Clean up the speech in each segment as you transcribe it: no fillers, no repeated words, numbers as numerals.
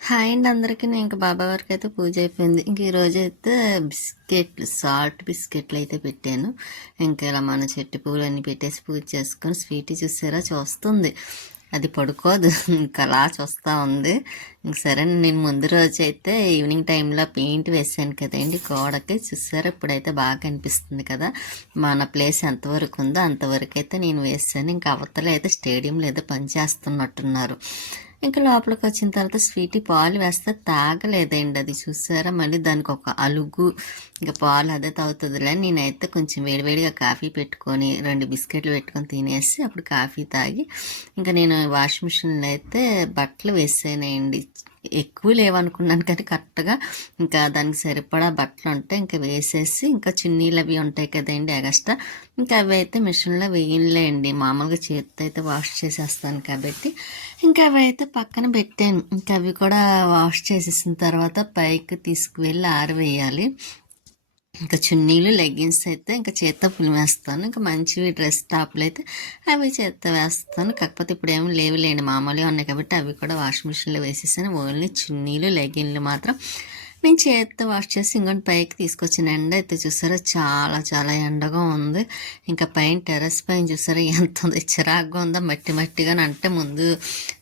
Hi అండి అందరికీ. నేను ఇంక బాబా వరకు అయితే పూజ అయిపోయింది. ఇంక ఈరోజు అయితే బిస్కెట్లు, సాల్ట్ బిస్కెట్లు అయితే పెట్టాను. ఇంకా ఇలా మన చెట్టు పువ్వులన్నీ పెట్టేసి పూజ చేసుకొని స్వీట్ చూసారా చూస్తుంది. అది పడుకోదు, ఇంకా అలా చూస్తూ ఉంది. ఇంక సరే నేను ముందు రోజు అయితే ఈవినింగ్ టైంలో పెయింట్ వేసాను కదండి గోడకి. చూసారా ఇప్పుడైతే బాగా కనిపిస్తుంది కదా మన ప్లేస్ ఎంతవరకు ఉందో అంతవరకు అయితే నేను వేసాను. ఇంకా అవతల అయితే స్టేడియంలో ఏదో పని చేస్తున్నట్టున్నారు. ఇంకా లోపలికి వచ్చిన తర్వాత స్వీటీ పాలు వేస్తే తాగలేదండి. అది చూసారా మళ్ళీ దానికి ఒక అలుగు. ఇంకా పాలు అదే తాగుతుందిలే. నేనైతే కొంచెం వేడివేడిగా కాఫీ పెట్టుకొని 2 బిస్కెట్లు పెట్టుకొని తినేసి అప్పుడు కాఫీ తాగి ఇంకా నేను వాషింగ్ మిషన్లో అయితే బట్టలు వేసానండి. ఎక్కువ లేవనుకున్నాను కానీ కరెక్ట్గా ఇంకా దానికి సరిపడా బట్టలు ఉంటాయి. ఇంకా వేసేసి ఇంకా చున్నీలు అవి ఉంటాయి కదండి ఎగస్ట్రా, ఇంకా అవి అయితే మిషన్లో వేయలేండి. మామూలుగా చేతితో అయితే వాష్ చేసేస్తాను కాబట్టి ఇంకా అవి అయితే పక్కన పెట్టాను. ఇంకా అవి కూడా వాష్ చేసేసిన తర్వాత పైకి తీసుకువెళ్ళి ఆరవేయాలి. ఇంకా చున్నీలు లెగ్గిన్స్ అయితే ఇంకా చేత్తో పులిమేస్తాను. ఇంకా మంచివి డ్రెస్ టాప్లు అయితే అవి చేత్తో వేస్తాను. కాకపోతే ఇప్పుడు ఏమి లేవులేండి, మామూలుగా ఉన్నాయి కాబట్టి అవి కూడా వాషింగ్ మిషన్లో వేసేసాను. ఓన్లీ చున్నీలు లెగ్గిన్లు మాత్రం నేను చేత్తో వాష్ చేసి ఇంకొని పైకి తీసుకొచ్చిన. ఎండ అయితే చూసారా చాలా చాలా ఎండగా ఉంది. ఇంకా పైన టెర్రస్ పైన చూసారా ఎంత చిరాగ్గా ఉందో, మట్టి మట్టిగా. అంటే ముందు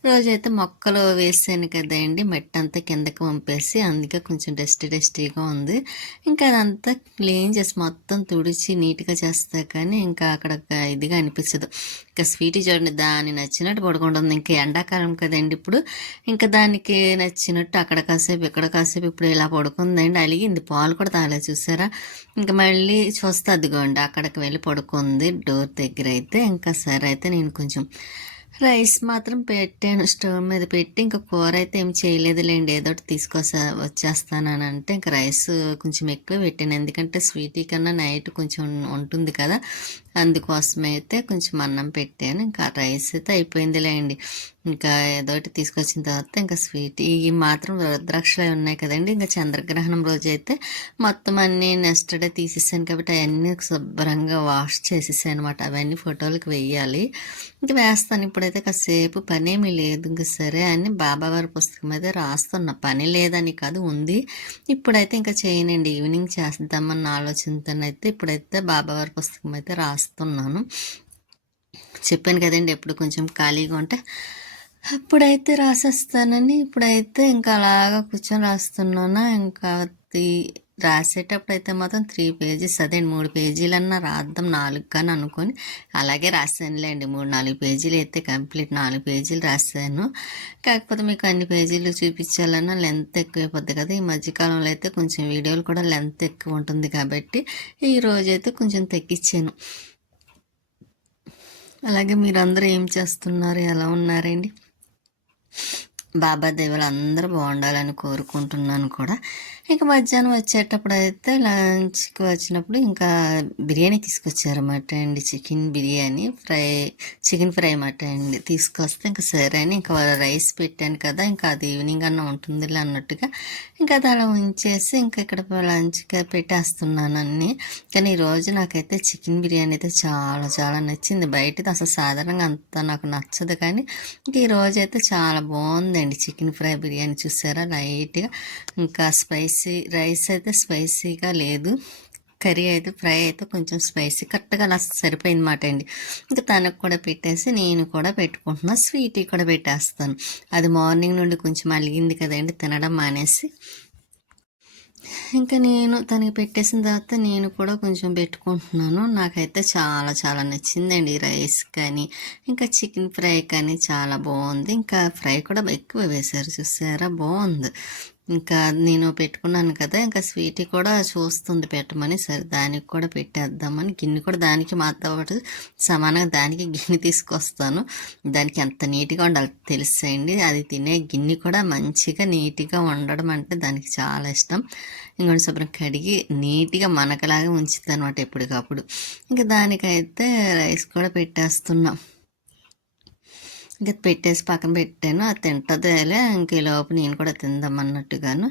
రోజైతే మొక్కలు వేసాను కదండి, మట్టి అంతా కిందకి పంపేసి అందుకే కొంచెం డస్టీగా ఉంది. ఇంకా అదంతా క్లీన్ చేసి మొత్తం తుడిచి నీట్గా చేస్తా కానీ ఇంకా అక్కడ ఇదిగా అనిపించదు. ఇంకా స్వీటీ చూడండి దాన్ని నచ్చినట్టు పడుకుంటుంది. ఇంకా ఎండాకాలం కదండి ఇప్పుడు. ఇంకా దానికి నచ్చినట్టు అక్కడ కాసేపు ఇక్కడ కాసేపు ఇప్పుడు ఇలా పడుకుందండి. అలిగింది, పాలు కూడా తాగలేదు చూసారా. ఇంకా మళ్ళీ చూస్తే అదిగోండి అక్కడికి వెళ్ళి పడుకుంది డోర్ దగ్గర అయితే. ఇంకా సరే అయితే నేను కొంచెం రైస్ మాత్రం పెట్టాను స్టవ్ మీద పెట్టి. ఇంకా కూర అయితే ఏం చేయలేదులేండి, ఏదో ఒకటి వచ్చేస్తానని అంటే ఇంకా రైస్ కొంచెం ఎక్కువ పెట్టాను. ఎందుకంటే స్వీటీ కన్నా నైట్ కొంచెం ఉంటుంది కదా, అందుకోసమైతే కొంచెం అన్నం పెట్టాను. ఇంకా రైస్ అయితే అయిపోయిందిలేండి. ఇంకా ఏదో ఒకటి తీసుకొచ్చిన తర్వాత ఇంకా స్వీట్ ఇవి మాత్రం రుద్రాక్షలు ఉన్నాయి కదండి. ఇంకా చంద్రగ్రహణం రోజు అయితే మొత్తం అన్నీ నెక్స్ట్ డే తీసేసాను కాబట్టి అవన్నీ శుభ్రంగా వాష్ చేసేసాను అనమాట. అవన్నీ ఫోటోలకు వేయాలి. ఇంకా వేస్తాను. ఇప్పుడైతే కాసేపు పని ఏమీ లేదు. ఇంకా సరే అని బాబావారి పుస్తకం అయితే రాస్తున్నా. పని లేదని కాదు, ఉంది. ఇప్పుడైతే ఇంకా చేయనండి, ఈవినింగ్ చేద్దామన్న ఆలోచనతోనైతే ఇప్పుడైతే బాబావారి పుస్తకం అయితే రాస్తున్నాను. చెప్పాను కదండి ఎప్పుడు కొంచెం ఖాళీగా ఉంటే అప్పుడైతే రాసేస్తానని. ఇప్పుడైతే ఇంకా అలాగా కూర్చొని రాస్తున్నాను. ఇంకా రాసేటప్పుడు అయితే మాత్రం 3 పేజెస్, అదే 3 పేజీలన్నా రాద్దాం 4 కానీ అనుకొని అలాగే రాశానులేండి. 3-4 పేజీలు అయితే కంప్లీట్ 4 పేజీలు రాశాను. కాకపోతే మీకు అన్ని పేజీలు చూపించాలన్నా లెంత్ ఎక్కువైపోద్ది కదా. ఈ మధ్యకాలంలో అయితే కొంచెం వీడియోలు కూడా లెంత్ ఎక్కువ ఉంటుంది కాబట్టి ఈ రోజైతే కొంచెం తగ్గించాను. అలాగే మీరందరూ ఏం చేస్తున్నారు, ఎలా ఉన్నారండి? బాబా దేవులు అందరూ బాగుండాలని కోరుకుంటున్నాను కూడా. ఇంకా మధ్యాహ్నం వచ్చేటప్పుడు అయితే లంచ్కి వచ్చినప్పుడు ఇంకా బిర్యానీ తీసుకొచ్చారన్నమాట అండి. చికెన్ బిర్యానీ చికెన్ ఫ్రై అన్నమాట అండి. తీసుకొస్తే ఇంకా సరే అని ఇంకా రైస్ పెట్టాను కదా, ఇంకా అది ఈవినింగ్ అన్న ఉంటుందిలే అన్నట్టుగా ఇంకా అది అలా ఉంచేసి ఇంకా ఇక్కడ లంచ్కి పెట్టేస్తున్నాను అన్నీ. కానీ ఈరోజు నాకైతే చికెన్ బిర్యానీ అయితే చాలా చాలా నచ్చింది. బయటది అసలు సాధారణంగా అంత నాకు నచ్చదు, కానీ ఇంక ఈరోజు అయితే చాలా బాగుంది చికెన్ ఫ్రై బిర్యానీ. చూసారా లైట్గా. ఇంకా స్పైసీ రైస్ అయితే స్పైసీగా లేదు, కర్రీ అయితే ఫ్రై అయితే కొంచెం స్పైసీ కరెక్ట్గా అలా సరిపోయింది మాట అండి. ఇంకా తనకు కూడా పెట్టేసి నేను కూడా పెట్టుకుంటున్నా, స్వీటీ కూడా పెట్టేస్తాను. అది మార్నింగ్ నుండి కొంచెం అలిగింది కదండి, తినడం మానేసి. ఇంకా నేను తనకి పెట్టేసిన తర్వాత నేను కూడా కొంచెం పెట్టుకుంటున్నాను. నాకైతే చాలా చాలా నచ్చిందండి రైస్ కానీ ఇంకా చికెన్ ఫ్రై కానీ చాలా బాగుంది. ఇంకా ఫ్రై కూడా ఎక్కువ వేశారు చూసారా, బాగుంది. ఇంకా నేను పెట్టుకున్నాను కదా, ఇంకా స్వీటీ కూడా చూస్తుంది పెట్టమని. సరే దానికి కూడా పెట్టేద్దామని గిన్నె కూడా దానికి మాతో పాటు సమానంగా దానికి గిన్నె తీసుకొస్తాను. దానికి ఎంత నీట్గా ఉండాలి తెలుసండి. అది తినే గిన్నె కూడా మంచిగా నీట్గా ఉండడం అంటే దానికి చాలా ఇష్టం. ఇంకొంచెం శుభ్రం కడిగి నీట్గా మనకలాగా ఉంచుతుంది అనమాట ఎప్పటికప్పుడు. ఇంకా దానికైతే రైస్ కూడా పెట్టేస్తున్నాం. ఇంకా పెట్టేసి పక్కన పెట్టాను, అది తింటుందేలే ఇంక ఈలోపు నేను కూడా తిందాం అన్నట్టుగాను.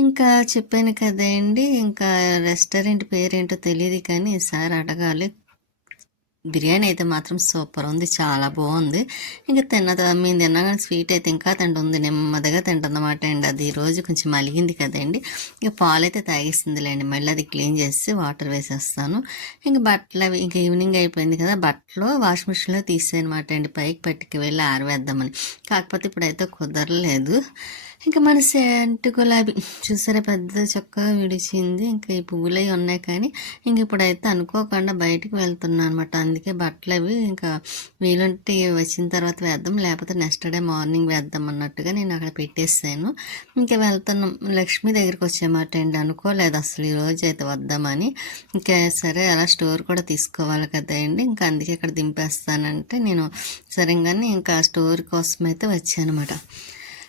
ఇంకా చెప్పాను కదండి, ఇంకా రెస్టారెంట్ పేరేంటో తెలియదు కానీ ఈసారి అడగాలి. బిర్యానీ అయితే మాత్రం సూపర్ ఉంది. చాలా బాగుంది. ఇంక మేము తిన్నా కానీ స్వీట్ అయితే ఇంకా తింటుంది. నెమ్మదిగా తింటుందన్నమాట అండి. అది ఈరోజు కొంచెం మలిగింది కదండి. ఇక పాలైతే తాగేసిందిలేండి. మళ్ళీ అది క్లీన్ చేసి వాటర్ వేసేస్తాను. ఇంక బట్టలు అవి ఇంక ఈవినింగ్ అయిపోయింది కదా, బట్టలు వాష్ మిషన్లో తీసానమాట అండి, పైకి పట్టుకు వెళ్ళి ఆరవేద్దామని. కాకపోతే ఇప్పుడైతే కుదరలేదు. ఇంకా మన సెంటు గులాబీ చూసారా, పెద్ద చక్కగా విడిచింది. ఇంకా ఈ పువ్వులు అవి ఉన్నాయి కానీ ఇంక ఇప్పుడైతే అనుకోకుండా బయటికి వెళ్తున్నాను అనమాట. అందుకే బట్టలు అవి ఇంకా వీలుంటే వచ్చిన తర్వాత వేద్దాం, లేకపోతే నెక్స్ట్ డే మార్నింగ్ వేద్దాం అన్నట్టుగా నేను అక్కడ పెట్టేసాను. ఇంకా వెళ్తున్నాం. లక్ష్మి దగ్గరికి వచ్చామాట అండి. అనుకోలేదు అసలు ఈరోజు అయితే వద్దామని. ఇంకా సరే అలా స్టోర్ కూడా తీసుకోవాలి కదండి, ఇంకా అందుకే ఇక్కడ దింపేస్తానంటే నేను సరిగానే ఇంకా స్టోర్ కోసం అయితే వచ్చానమాట.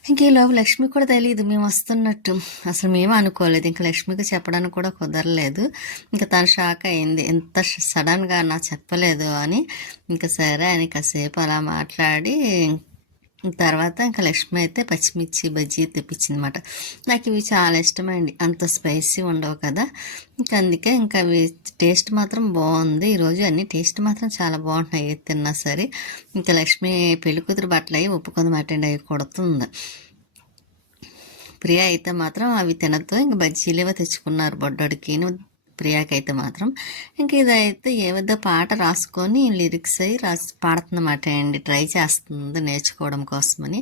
ఇంక ఈలోపు లక్ష్మి కూడా తెలియదు మేము వస్తున్నట్టు. అసలు మేము అనుకోలేదు. ఇంకా లక్ష్మికి చెప్పడానికి కూడా కుదరలేదు. ఇంకా తను షాక్ అయింది, ఎంత సడన్గా నాకు చెప్పలేదు అని. ఇంకా సరే అని కాసేపు అలా మాట్లాడి తర్వాత ఇంకా లక్ష్మి అయితే పచ్చిమిర్చి బజ్జీ తెప్పించిందన్నమాట. నాకు ఇవి చాలా ఇష్టమండి, అంత స్పైసీ ఉండవు కదా. ఇంకా అందుకే ఇంకా అవి టేస్ట్ మాత్రం బాగుంది. ఈరోజు అన్ని టేస్ట్ మాత్రం చాలా బాగుంటున్నాయి ఏది తిన్నా సరే. ఇంకా లక్ష్మి పెళ్లి కూతురు బట్టలు అవి ఒప్పుకుందన్నమాట అండి, అవి కొడుతుంది. ప్రియ అయితే మాత్రం అవి తినతో ఇంక బజ్జీలేవో తెచ్చుకున్నారు బొడ్డోడికి. ప్రియాకి అయితే మాత్రం ఇంక ఇదైతే ఏదో పాట రాసుకొని లిరిక్స్ అవి పాడుతుందన్నమాట అండి. ట్రై చేస్తుంది నేర్చుకోవడం కోసమని.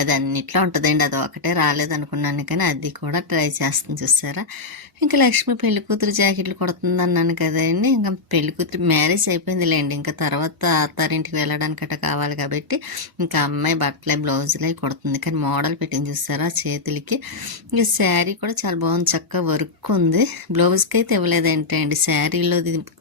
అది అన్నిట్లో ఉంటుందండి, అది ఒకటే రాలేదనుకున్నాను కానీ అది కూడా ట్రై చేస్తుంది చూసారా. ఇంకా లక్ష్మి పెళ్లి కూతురు జాకెట్లు కొడుతుంది అన్నాను కదండి. ఇంకా పెళ్లి కూతురు మ్యారేజ్ అయిపోయిందిలేండి. ఇంకా తర్వాత అత్తారింటికి వెళ్ళడానికి అట్లా కావాలి కాబట్టి ఇంకా అమ్మాయి బట్టలే బ్లౌజులే కొడుతుంది. కానీ మోడల్ పెట్టింది చూసారా చేతులకి. ఇంకా శారీ కూడా చాలా బాగుంది, చక్కగా వర్క్ ఉంది. బ్లౌజ్కి అయితే ఇవ్వలేదంటే అండి, శారీలో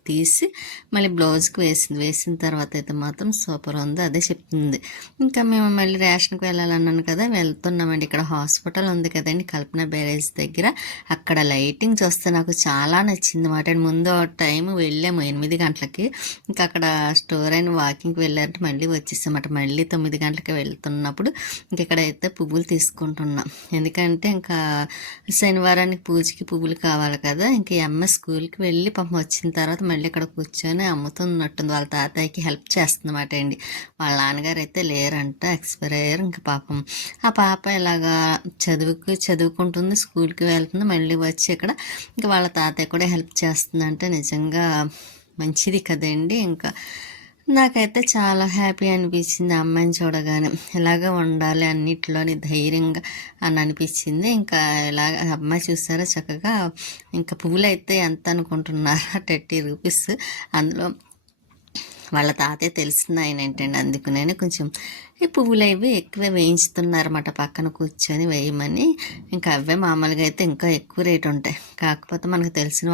తీసి మళ్ళీ బ్లౌజ్కి వేసిన తర్వాత అయితే మాత్రం సూపర్ ఉంది, అదే చెప్తుంది. ఇంకా మేము మళ్ళీ రేషన్కి వెళ్ళాలన్నాను కదా, వెళ్తున్నామండి. ఇక్కడ హాస్పిటల్ ఉంది కదండి కల్పన బ్యారేజ్ దగ్గర, అక్కడ లైటింగ్ చూస్తే నాకు చాలా నచ్చింది మాట. ముందు టైం వెళ్ళాము 8 గంటలకి. ఇంకా అక్కడ స్టోర్ అయిన వాకింగ్కి వెళ్ళారంటే మళ్ళీ వచ్చేసామట. మళ్ళీ 9 గంటలకి వెళ్తున్నప్పుడు ఇంక ఇక్కడైతే పువ్వులు తీసుకుంటున్నాం. ఎందుకంటే ఇంకా శనివారానికి పూజకి పువ్వులు కావాలి కదా. ఇంక ఈ అమ్మ స్కూల్కి వెళ్ళి పాపం వచ్చిన తర్వాత మళ్ళీ ఇక్కడ కూర్చొని అమ్ముతున్నట్టుంది. వాళ్ళ తాతయ్యకి హెల్ప్ చేస్తుందన్నమాట అండి. వాళ్ళ నాన్నగారు అయితే లేరంట, ఎక్స్పైర్ అయ్యారు. ఇంకా పాపం ఆ పాప ఇలాగా చదువుకుంటుంది, స్కూల్కి వెళ్తుంది, మళ్ళీ వచ్చి ఇక్కడ ఇంకా వాళ్ళ తాతయ్య కూడా హెల్ప్ చేస్తుందంటే నిజంగా మంచిది కదండి. ఇంకా నాకైతే చాలా హ్యాపీ అనిపించింది ఆ అమ్మాయిని చూడగానే. ఇలాగ ఉండాలి అన్నిట్లోని ధైర్యంగా అని అనిపించింది. ఇంకా ఇలాగ అమ్మాయి చూసారా చక్కగా. ఇంకా పువ్వులు అయితే ఎంత అనుకుంటున్నారా, 30 రూపీస్. అందులో వాళ్ళ తాతయ్య తెలిసిన ఆయన ఏంటండి, అందుకు నేను కొంచెం ఈ పువ్వులు అవి ఎక్కువ వేయించుతున్నారన్నమాట పక్కన కూర్చొని వేయమని. ఇంకా అవే మామూలుగా అయితే ఇంకా ఎక్కువ రేటు ఉంటాయి. కాకపోతే మనకు తెలిసిన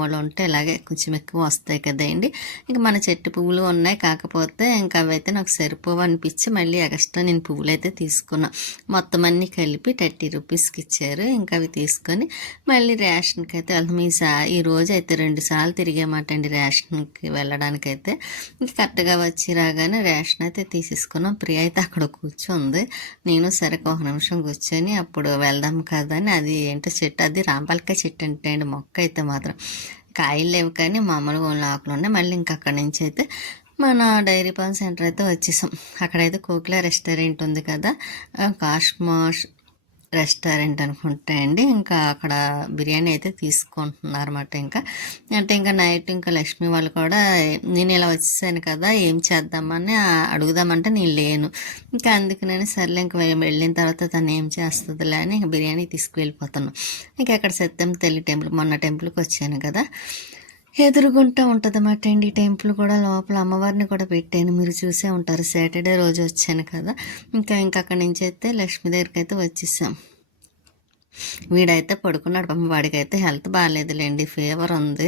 వాళ్ళు ఉంటే ఇలాగే కొంచెం ఎక్కువ వస్తాయి కదండి. ఇంకా మన చెట్టు పువ్వులు ఉన్నాయి, కాకపోతే ఇంకా అవైతే నాకు సరిపోవు అనిపించి మళ్ళీ ఎక్స్ట్రా నేను పువ్వులు అయితే తీసుకున్నా. మొత్తం అన్నీ కలిపి 30 రూపీస్కి ఇచ్చారు. ఇంకా అవి తీసుకొని మళ్ళీ రేషన్కి అయితే వెళ్తాం. ఈ రోజు అయితే 2 సార్లు తిరిగామాట అండి రేషన్కి వెళ్ళడానికైతే. ఇంకా కరెక్ట్గా వచ్చి రాగానే రేషన్ అయితే తీసేసుకున్నాం. ప్రియ అయితే అక్కడ కూర్చుంది. నేను సరే ఒక నిమిషం కూర్చొని అప్పుడు వెళ్దాం కదా అని. అది ఏంటో చెట్టు, అది రాంపలకాయ చెట్టు అంటే అండి. మొక్క అయితే మాత్రం కాయలు లేవు కానీ మామూలుగా ఓన్లీ ఆకులు ఉన్నాయి. మళ్ళీ ఇంకా అక్కడి నుంచి అయితే మన డైరీ ఫార్మ్ సెంటర్ అయితే వచ్చేసాం. అక్కడైతే కోకిల రెస్టారెంట్ ఉంది కదా, కాస్మోస్ రెస్టారెంట్ అనుకుంటా అండి. ఇంకా అక్కడ బిర్యానీ అయితే తీసుకుంటున్నారు అన్నమాట. ఇంకా నైట్ ఇంకా లక్ష్మి వాళ్ళు కూడా నేను ఇలా వచ్చేసాను కదా ఏం చేద్దామని అడుగుదామంటే నేను లేను. ఇంకా అందుకని సర్లే ఇంకా వెళ్ళిన తర్వాత తను ఏం చేస్తుందిలే అని ఇంకా బిర్యానీ తీసుకువెళ్ళిపోతున్నాను. ఇంకా అక్కడ సత్యం తల్లి టెంపుల్, మొన్న టెంపుల్కి వచ్చాను కదా, ఎదురుగుంటా ఉంటుంది అన్నమాట అండి. టెంపుల్ కూడా లోపల అమ్మవారిని కూడా పెట్టాను, మీరు చూసే ఉంటారు. సాటర్డే రోజు వచ్చాను కదా. ఇంకా అక్కడి నుంచి అయితే లక్ష్మి దగ్గరికి అయితే వచ్చేసాం. వీడైతే పడుకున్నాడు పాపం. వాడికైతే హెల్త్ బాగాలేదులేండి, ఫీవర్ ఉంది.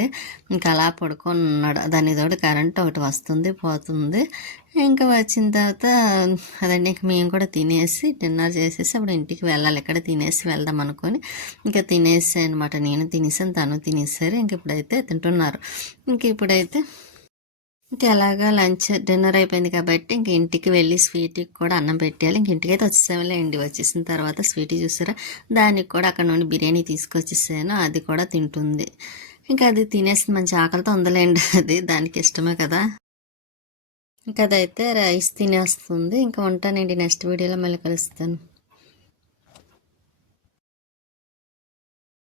ఇంకా అలా పడుకున్నాడు. దాని తోడు కరెంట్ ఒకటి వస్తుంది పోతుంది. ఇంకా వచ్చిన తర్వాత అదండి ఇంకా మేము కూడా తినేసి డిన్నర్ చేసేసి అప్పుడు ఇంటికి వెళ్ళాలి. ఇక్కడ తినేసి వెళ్దాం అనుకొని ఇంకా తినేసి అనమాట. నేను తినేసాను, తను తినేసారు. ఇంక ఇప్పుడైతే తింటున్నారు. ఇంక ఇప్పుడైతే ఇంకా ఎలాగా డిన్నర్ అయిపోయింది కాబట్టి ఇంక ఇంటికి వెళ్ళి స్వీట్కి కూడా అన్నం పెట్టేయాలి. ఇంక ఇంటికైతే వచ్చేసాములేండి. వచ్చేసిన తర్వాత స్వీట్ చూసారా, దానికి కూడా అక్కడ నుండి బిర్యానీ తీసుకొచ్చేసాను. అది కూడా తింటుంది. ఇంకా అది తినేసి మంచి ఆకలితో ఉందలేండి, అది దానికి ఇష్టమే కదా. ఇంకా అదైతే రైస్ తినేస్తుంది. ఇంకా ఉంటానండి, నెక్స్ట్ వీడియోలో మళ్ళీ కలుస్తాను.